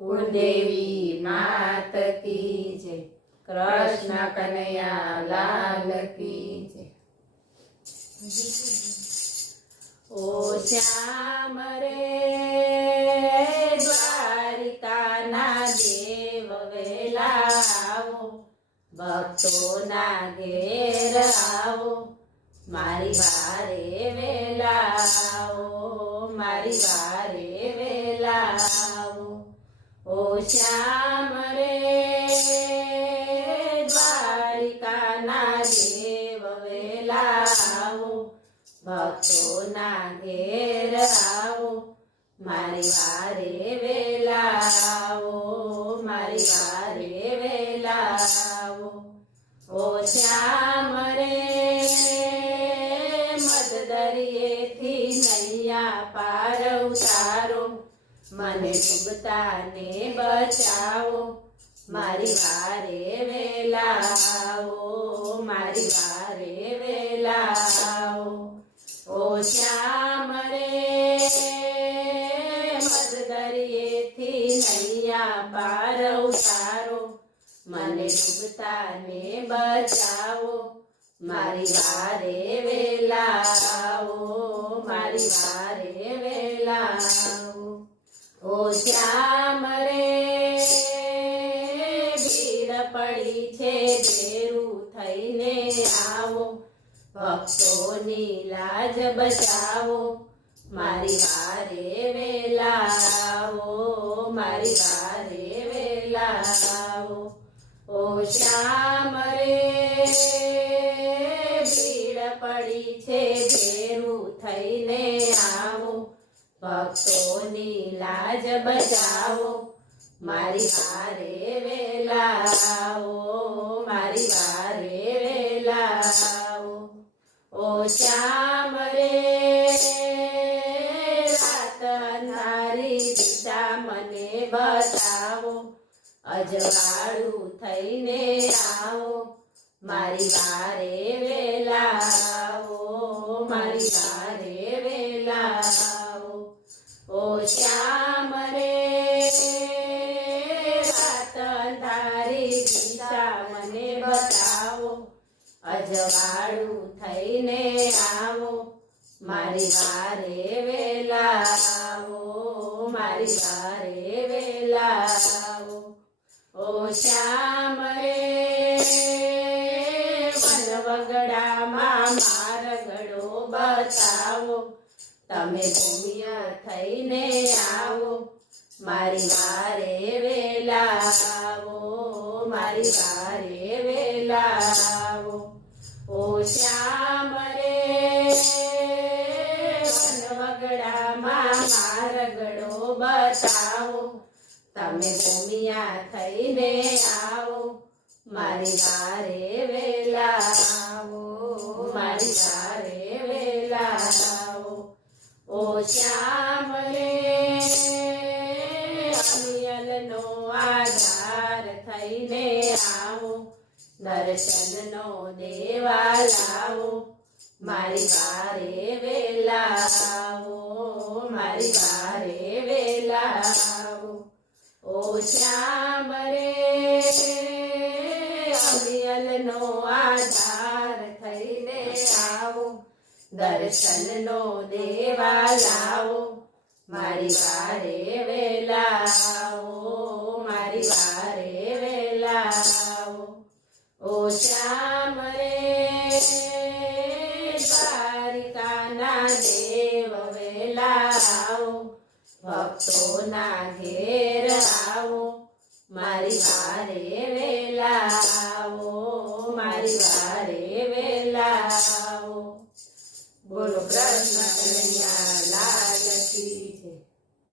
कुलदेवी मात की जय। कृष्ण कन्हैया लाल की जय। ओ श्याम रे द्वारिका ना देव वेला आवो, भक्तों ना घेर आवो, मारी वारे वेला आवो, मारी वारे वेला आवो। ओ श्याम रे द्वारिका ना देव वेला आवो, भक्तों ना घेर आवो, मारी वारे वेला आवो, मारी वारे वेला आवो। ओ श्याम रे मद दरिये थी नैया पार उतारो, मने डूबता ने बचाओ, मारी वारे वेला आवो, मारी वारे वेला आवो। ओ श्याम रे मद दरिये थी नैया पार उतारो, मने डूबता ने बचाओ, मारी वारे वेला आवो, मारी वारे वेला आवो। ओ श्याम रे भीड़ पड़ी छे बेरू थईने आवो, भक्तोनी लाज बचावो, मारी वारे वेला आवो, मारी वारे वेला आवो। ओ श्याम रे भीड़ पड़ी छे बेरू थईने आवो, भक्तोनी लाज बचावो, मारी वारे वेला आवो, मारी वारे वेला आवो। ओ श्याम रे रात अंधारी दिशा मने बतावो, अजवाळू थईने आवो, मारी वारे वेला आवो, मारी वारे वेला आवो। ओ श्याम रे रात अंधारी दिशा मने बतावो, अजवाळू थईने आवो, मारी वारे वेला आवो, मारी वारे वेला आवो। ओ श्याम रे वन वगड़ा मार गड़ो बतावो, तमे भूमिया थईने आवो, मारी वारे वेला आवो, मारी वारे वेला आवो। ओ श्याम रे वन वगड़ा मार गड़ो बतावो, तमे भूमिया थईने आवो, मारी वारे वेला आवो, मारी वारे वेला आवो। ओ श्याम रे अनियलनो आधार थईने आवो, दर्शननो देवा लावो, मारी वारे वेला आवो, मारी वारे वेला आवो। ओ श्याम रे अनियलनो आधार थईने आवो, दर्शननो देवा लावो, मारी वारे वेला आवो, मारी वारे वेला आवो। ओ श्याम रे द्वारिका ना देव वेला आवो, भक्तों ना घेर आवो, मारी